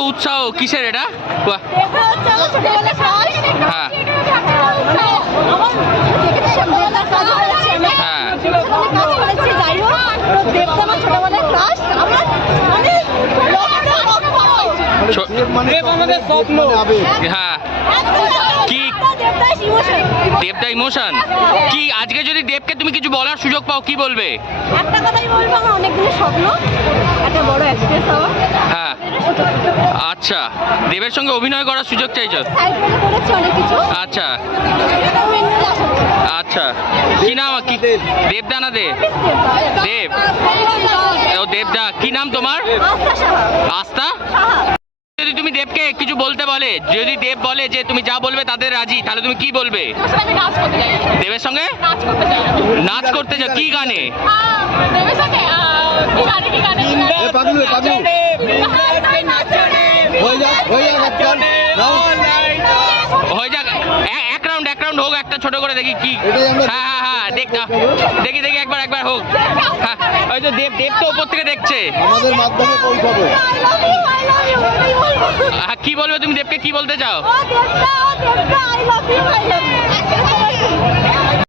উৎসাহ কিসের এটা। হ্যাঁ। হ্যাঁ। মানে হ্যাঁ কি? দেবদা ইমোশন কি আজকে যদি দেবকে তুমি কিছু বলার সুযোগ পাও কি বলবে একটা কথাই বলব আমার অনেক দিনের স্বপ্ন একটা বড় হ্যাঁ আচ্ছা দেবের সঙ্গে অভিনয় করার সুযোগ চাইছো? আচ্ছা। আচ্ছা। কি নাম? কি দেবদা না দেব। ও, দেবদা। কি নাম তোমার? আস্থা যদি তুমি দেবকে কিছু বলতে বলে, যদি দেব বলে যে তুমি যা বলবে তাদের রাজি, তাহলে তুমি কি বলবে? দেবের সঙ্গে? নাচ করতে চাও কি গানে? হয়ে যাক। হয়ে এক রাউন্ড এক রাউন্ড হোক একটা ছোট করে দেখি কি। হ্যাঁ হ্যাঁ হ্যাঁ দেখ দেখি দেখি একবার একবার হোক। হ্যাঁ হয়তো দেব দেব তো উপর থেকে দেখছে। আমাদের মাধ্যমে হ্যাঁ, কি বলবে তুমি দেবকে? কি বলতে চাও?